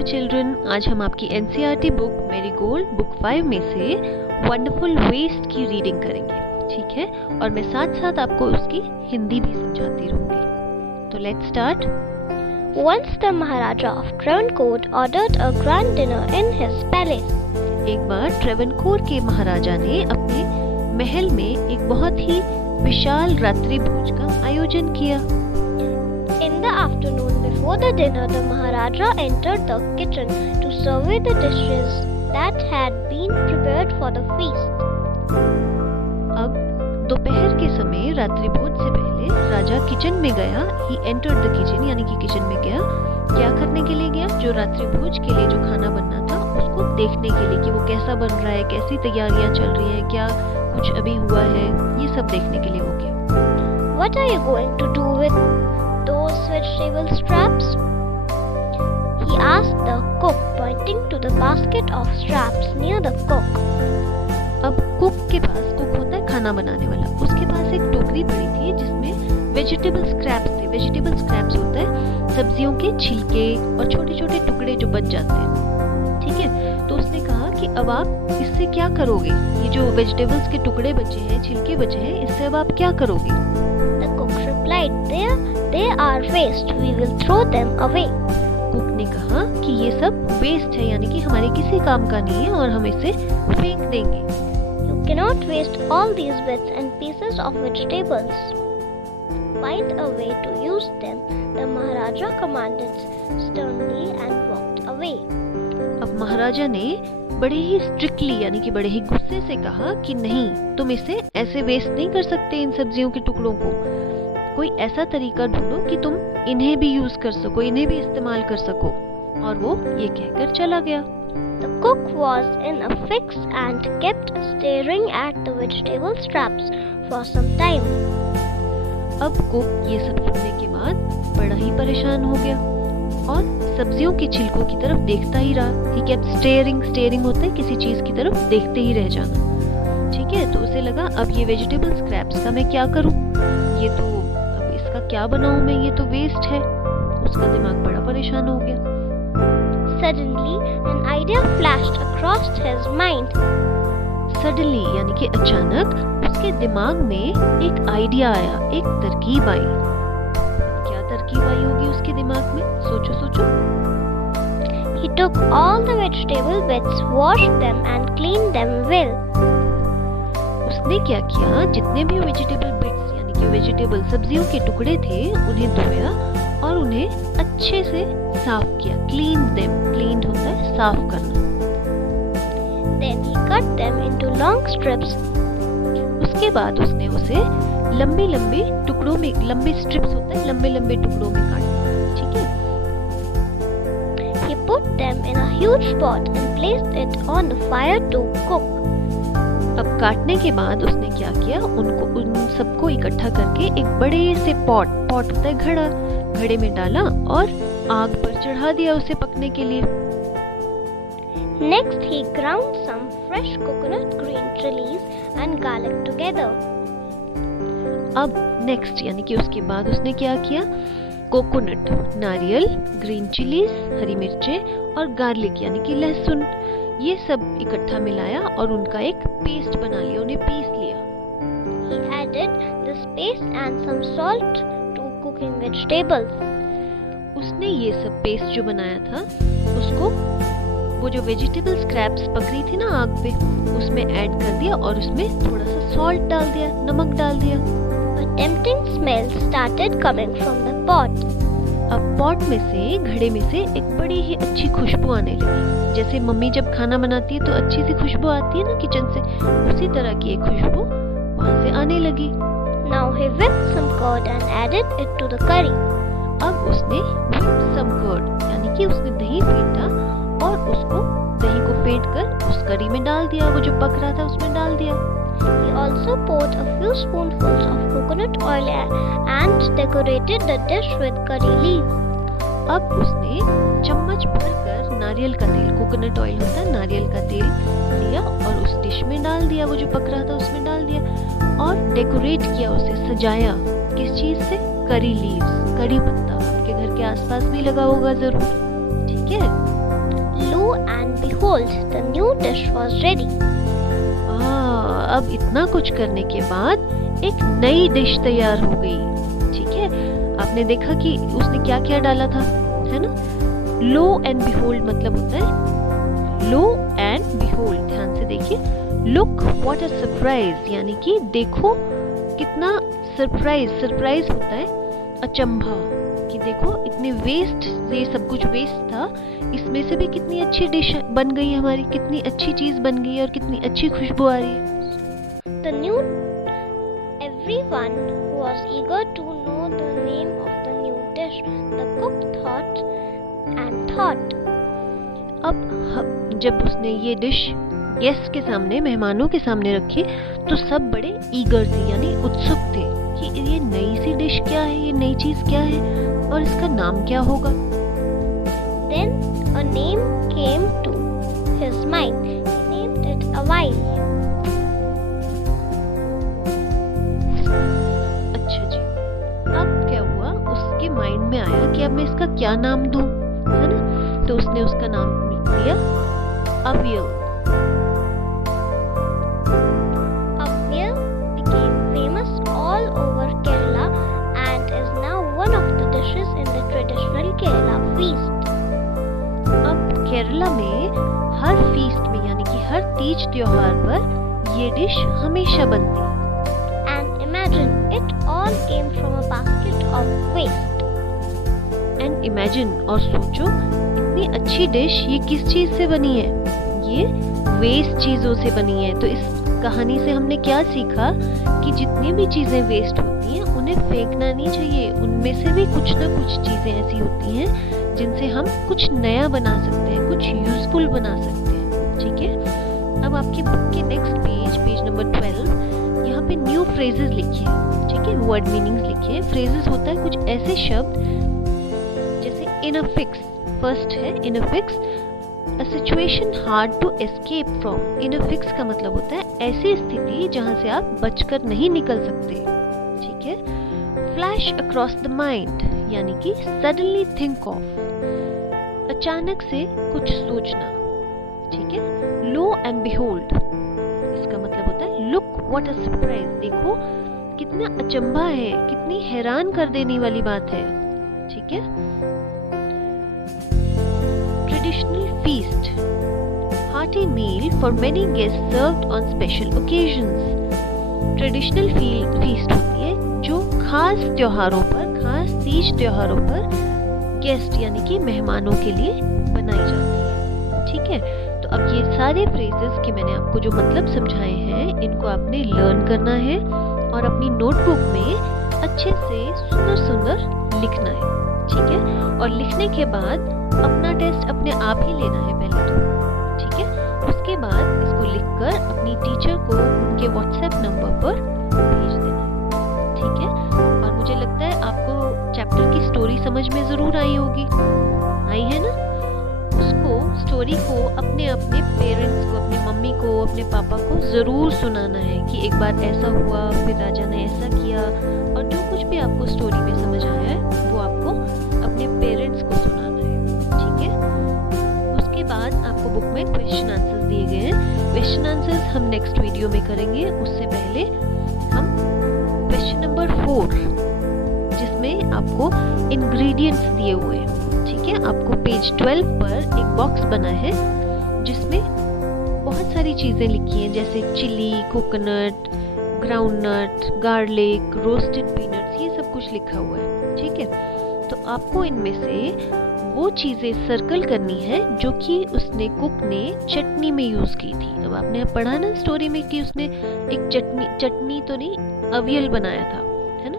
Hello children, आज हम आपकी एनसीईआरटी बुक मैरीगोल्ड बुक 5 में से वंडरफुल वेस्ट की रीडिंग करेंगे, ठीक है। और मैं साथ साथ आपको उसकी हिंदी भी समझाती रहूंगी। तो let's start. Once the Maharaja of Travancore ordered a grand dinner in his palace. एक बार ट्रेवनकोर के महाराजा ने अपने महल में एक बहुत ही विशाल रात्रि भोज का आयोजन किया। In the afternoon before the dinner, the Maharaja entered the kitchen to survey the dishes that had been prepared for the feast. अब दोपहर के समय रात्रि भोज से पहले राजा किचन में गया। He entered the kitchen यानी कि किचन में गया। क्या करने के लिए गया? जो रात्रि भोज के लिए जो खाना बनना था उसको देखने के लिए कि वो कैसा बन रहा है, कैसी तैयारियां चल रही हैं, क्या कुछ अभी हुआ है, ये सब देखने के लिए वो गया। What are you going to do with those vegetable scraps? He asked the cook, pointing to the basket of scraps near the cook. अब कुक के पास, कुक होता है खाना बनाने वाला, उसके पास एक टोकरी पड़ी थी जिसमें वेजिटेबल स्क्रैप्स थे। वेजिटेबल स्क्रैप्स होता है सब्जियों के छिलके और छोटे छोटे टुकड़े जो बच जाते हैं, ठीक है। तो उसने कहा कि अब आप इससे क्या करोगे? ये जो वेजिटेबल्स के टुकड़े बचे हैं, छिलके बचे हैं, इससे अब आप क्या करोगे? The cook replied, They are waste. We will throw them away. Cook ने कहा कि ये सब वेस्ट है, यानी कि हमारे किसी काम का नहीं है और हम इसे फेंक देंगे। You cannot waste all these bits and pieces of vegetables. Find a way to use them, the Maharaja commanded sternly and walked away. अब महाराजा ने बड़े ही स्ट्रिक्टली यानी कि बड़े ही गुस्से से कहा कि नहीं, तुम इसे ऐसे वेस्ट नहीं कर सकते, इन सब्जियों के टुकड़ों को। कोई ऐसा तरीका ढूंढो कि तुम इन्हें भी यूज कर सको, इन्हें भी इस्तेमाल कर सको। और वो ये कहकर चला गया। The cook was in a fix and kept staring at the vegetable scraps for some time. अब कुक ये सब सुनने के बाद बड़ा ही परेशान हो गया और सब्जियों के छिलकों की तरफ देखता ही रहा। He kept staring, staring होता है किसी चीज की तरफ देखते ही रह जाना, ठीक है। तो उसे लगा अब ये वेजिटेबल स्क्रैप्स का मैं क्या करूं? ये तो अब इसका क्या बनाऊं मैं? ये तो वेस्ट है। उसका दिमाग बड़ा परेशान हो गया। Suddenly, an idea flashed across his mind. Suddenly यानी कि अचानक उसके दिमाग में एक आइडिया आया, एक तरकीब आई। क्या तरकीब आई होगी उसके दिमाग में? सोचो सोचो। He took all the vegetable bits, washed them and cleaned them well. उसने क्या किया? जितने भी वेजिटेबल बिट्स यानी कि वेजिटेबल सब्जियों के टुकड़े थे उन्हें धोया और उन्हें अच्छे से साफ किया। Cleaned them, cleaned होता है साफ करना। Then he cut them into long strips. उसके बाद उसने उसे लंबे लंबे टुकड़ों में, लंबे स्ट्रिप्स होता है, लंबे लंबे टुकड़ों में काटा, ठीक है। He put them in a huge pot and placed it on the fire to cook. अब काटने के बाद उसने क्या किया? उन सबको इकट्ठा करके एक बड़े से पॉट होता है घड़ा, घड़े में डाला और आग पर चढ़ा दिया उसे पकने के लिए। Next he ground some fresh coconut, green chilies and garlic together. अब नेक्स्ट यानी कि उसके बाद उसने क्या किया? कोकोनट, नारियल, ग्रीन चिलीज, हरी मिर्चें और गार्लिक यानी कि लहसुन, ये सब इकट्ठा मिलाया और उनका एक पेस्ट बना लिया, उन्हें पीस लिया। He added this paste and some salt to cooking vegetables. उसने ये सब पेस्ट जो बनाया था उसको वो जो वेजिटेबल स्क्रैप्स पकड़ी थी ना आग पे, उसमें ऐड कर दिया और उसमें थोड़ा सा सॉल्ट डाल दिया, नमक डाल दिया। A tempting smell started coming from the pot. अब पॉट में से, घड़े में से एक बड़ी ही अच्छी खुशबू आने लगी। जैसे मम्मी जब खाना बनाती है तो अच्छी सी खुशबू आती है ना किचन से, उसी तरह की एक खुशबू वहां से आने लगी। Now he whipped some curd and added it to the curry. अब उसने whipped some curd यानी कि उसने दही फेंटा और उसको दही को फेंट कर उस करी में डाल दिया, वो जो पक रहा था उसमें डाल दिया। He also poured a few spoonfuls of coconut oil and decorated the dish with curry leaves. अब उसने चम्मच भरकर नारियल का तेल, कोकोनट ऑयल होता है, नारियल का तेल लिया और उस डिश में डाल दिया, वो जो पक रहा था उसमें डाल दिया और डेकोरेट किया, उसे सजाया। किस चीज से? करी लीव्स, करी पत्ता। आपके घर के आसपास भी लगा होगा जरूर, ठीक है। behold, the new dish was ready. अब इतना कुछ करने के बाद एक नई डिश तैयार हो गई। ठीक है, आपने देखा कि उसने क्या क्या डाला था, है ना। लो एंड बिहोल्ड मतलब होता है लो एंड बिहोल्ड। ध्यान से देखिए, लुक व्हाट अ सरप्राइज, यानी कि देखो कितना सरप्राइज होता है अचंभा, कि देखो इतने वेस्ट, ये सब कुछ वेस्ट था, इसमें से भी कितनी अच्छी डिश बन गई हमारी, कितनी अच्छी चीज बन गई और कितनी अच्छी खुशबू आ रही है। Everyone was eager to know the name of the new dish. The cook thought and thought. अब जब उसने ये डिश गेस्ट के सामने, मेहमानों के सामने रखी, तो सब बड़े ईगर थे, यानी उत्सुक थे कि ये नई सी डिश क्या है, ये नई चीज क्या है और इसका नाम क्या होगा। Then a name came to his mind. He named it Awile. अच्छा जी, अब क्या हुआ, उसके माइंड में आया कि अब मैं इसका क्या नाम दूं, है ना। तो उसने उसका नाम दिया aviyal. Awile became famous all over Kerala and is now one of the dishes in the traditional Kerala feast. अब केरला में हर फीस्ट में, यानी कि हर तीज त्योहार पर ये डिश हमेशा बनती है। And imagine, it all came from a basket of waste. And imagine, और सोचो, इतनी अच्छी डिश ये किस चीज से बनी है, ये वेस्ट चीजों से बनी है। तो इस कहानी से हमने क्या सीखा कि जितनी भी चीजें वेस्ट होती हैं उन्हें फेंकना नहीं चाहिए, उनमें से भी कुछ ना कुछ चीजें ऐसी होती हैं जिनसे हम कुछ नया बना सकते हैं, कुछ यूजफुल बना सकते हैं। ठीक है, अब आपके बुक के नेक्स्ट पेज नंबर 12, यहाँ पे न्यू फ्रेजेस लिखिए। ठीक है, वर्ड मीनिंग्स लिखिए। फ्रेजेस होता है कुछ ऐसे शब्द जैसे इन अ फिक्स, फर्स्ट है in a fix, a situation hard to escape from. In a fix का मतलब होता है ऐसी स्थिति जहां से आप बचकर नहीं निकल सकते। ठीक है, फ्लैश अक्रॉस द माइंड, यानी कि सडनली थिंक ऑफ, अचानक से कुछ सोचना। ठीक है, लो एंड बिहोल्ड, इसका मतलब होता है लुक व्हाट अ सरप्राइज, देखो कितना अचंभा है, कितनी हैरान कर देने वाली बात है। ठीक है, traditional feast, hearty meal for many guests served on special occasions. Traditional feast होती है जो खास त्योहारों पर, खास तीज त्योहारों पर गेस्ट यानी कि मेहमानों के लिए बनाई जाती है। ठीक है, तो अब ये सारे फ्रेजेस के मैंने आपको जो मतलब समझाए हैं, इनको आपने लर्न करना है और अपनी नोटबुक में अच्छे से सुंदर सुंदर लिखना है। ठीक है, और लिखने के बाद अपना टेस्ट अपने आप ही लेना है पहले तो। ठीक है, उसके बाद इसको लिखकर अपनी टीचर को उनके व्हाट्सएप नंबर पर भेज देना है। ठीक है, और मुझे लगता है आपको चैप्टर की स्टोरी समझ में जरूर आई होगी, आई है ना। उसको स्टोरी को अपने अपने पेरेंट्स को, अपने मम्मी को, अपने पापा को जरूर सुनाना है कि एक बार ऐसा हुआ, फिर राजा ने ऐसा किया, और जो कुछ भी आपको स्टोरी में समझ आया है वो आपको अपने पेरेंट्स को सुनाना है। ठीक है, उसके बाद आपको बुक में क्वेश्चन आंसर्स दिए गए हैं। क्वेश्चन आंसर्स हम नेक्स्ट वीडियो में करेंगे, उससे पहले हम क्वेश्चन नंबर 4 जिसमें आपको इंग्रेडिएंट्स दिए हुए हैं। ठीक है, आपको पेज 12 पर एक बॉक्स बना है जिसमें बहुत सारी चीजें लिखी हैं, जैसे chilli, coconut, groundnut, garlic, roasted peanuts, ये सब कुछ लिखा हुआ है। ठीक है, तो आपको इनमें से वो चीजें सर्कल करनी है जो कि उसने, कुक ने चटनी में यूज की थी। अब आपने पढ़ा ना स्टोरी में कि उसने एक चटनी तो नहीं, अवियल बनाया था, है ना।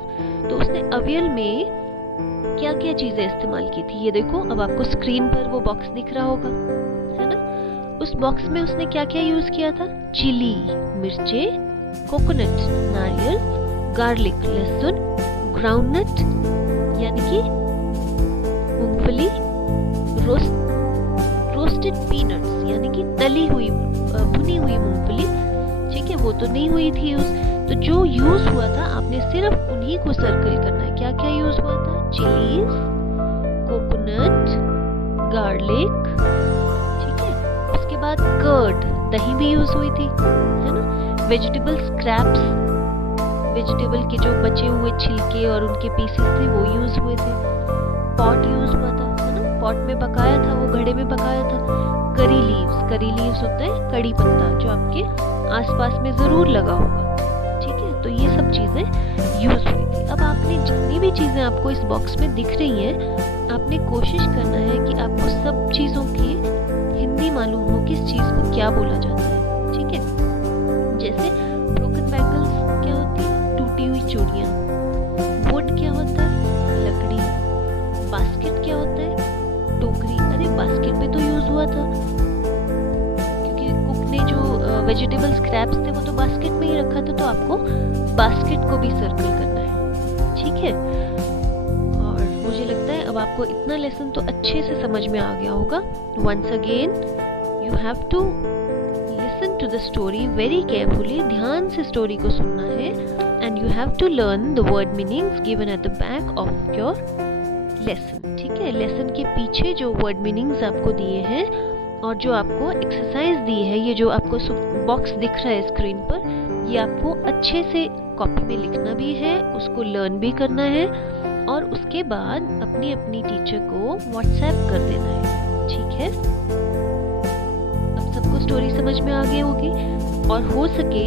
तो उसने अवियल में क्या क्या चीजें इस्तेमाल की थी, ये देखो। अब आपको स्क्रीन पर वो बॉक्स दिख रहा होगा, है ना। उस बॉक्स में उसने क्या क्या यूज किया था, चिली मिर्चे, कोकोनट नारियल, गार्लिक लहसुन, ग्राउंडनट यानी कि मूंगफली, रोस्टेड पीनट्स यानी कि तली हुई, भुनी हुई मूंगफली। ठीक है, वो तो नहीं हुई थी यूज। तो जो यूज हुआ था आपने सिर्फ उन्हीं को सर्कल करना है। क्या क्या यूज हुआ था, चिलीज, कोकोनट, गार्लिक। ठीक है, उसके बाद कर्ड, दही भी यूज हुई थी, है ना। वेजिटेबल स्क्रैप्स, वेजिटेबल के जो बचे हुए छिलके और उनके पीसेस थे वो यूज हुए थे। पॉट यूज हुआ था, है ना, पॉट में पकाया था, वो घड़े में पकाया था। करी लीव्स होता है कड़ी पत्ता, जो आपके आसपास में जरूर लगा होगा, ठीक है। तो ये सब चीजें यूज हुई थी। अब आपने जितनी भी चीजें आपको इस बॉक्स में दिख रही हैं, आपने कोशिश करना है कि आपको सब चीजों की हिंदी मालूम हो, किस चीज को क्या बोला जाता है, ठीक है। जैसे ब्रोकन बैंगल्स क्या होती है, टूटी हुई चूड़ियां। वुड क्या होता है, लकड़ी। बास्केट क्या होता है, टोकरी। अरे बास्केट में तो यूज हुआ था, क्योंकि कुक ने जो वेजिटेबल स्क्रैप्स थे वो तो बास्केट में ही रखा था, तो आपको बास्केट को भी सर्कल करना है, ठीक है। और मुझे लगता है अब आपको इतना लेसन तो अच्छे से समझ में आ गया होगा। Once again you have to listen to the story very carefully, ध्यान से स्टोरी को सुनना है। And you have to learn the word meanings given at the back of your lesson, ठीक है। लेसन के पीछे जो वर्ड मीनिंग्स आपको दिए हैं और जो आपको एक्सरसाइज दी है, ये जो आपको बॉक्स दिख रहा है स्क्रीन पर, ये आपको अच्छे से कॉपी में लिखना भी है, उसको लर्न भी करना है और उसके बाद अपनी अपनी टीचर को व्हाट्सएप कर देना है, ठीक है। अब सबको स्टोरी समझ में आ गई होगी, और हो सके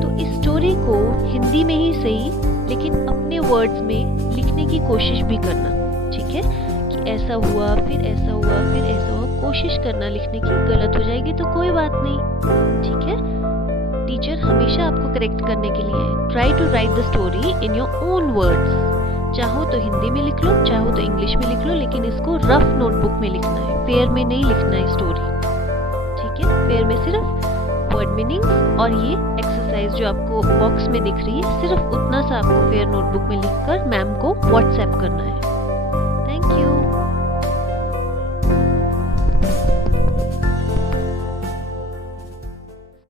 तो इस स्टोरी को हिंदी में ही सही लेकिन अपने वर्ड्स में लिखने की कोशिश भी करना, ठीक है। कि ऐसा हुआ, फिर ऐसा हुआ, फिर ऐसा हुआ, कोशिश करना लिखने की। गलत हो जाएगी तो कोई बात नहीं, ठीक है। टीचर हमेशा आपको करेक्ट करने के लिए है। Try to write the story in your own words. चाहो तो हिंदी में लिख लो, चाहो तो इंग्लिश में लिख लो, लेकिन इसको रफ नोटबुक में लिखना है, फेयर में नहीं लिखना है स्टोरी, ठीक है। फेयर में सिर्फ वर्ड मीनिंग्स और ये एक्सरसाइज जो आपको बॉक्स में दिख रही है, सिर्फ उतना सा आपको फेयर नोटबुक में लिखकर मैम को व्हाट्सएप करना है।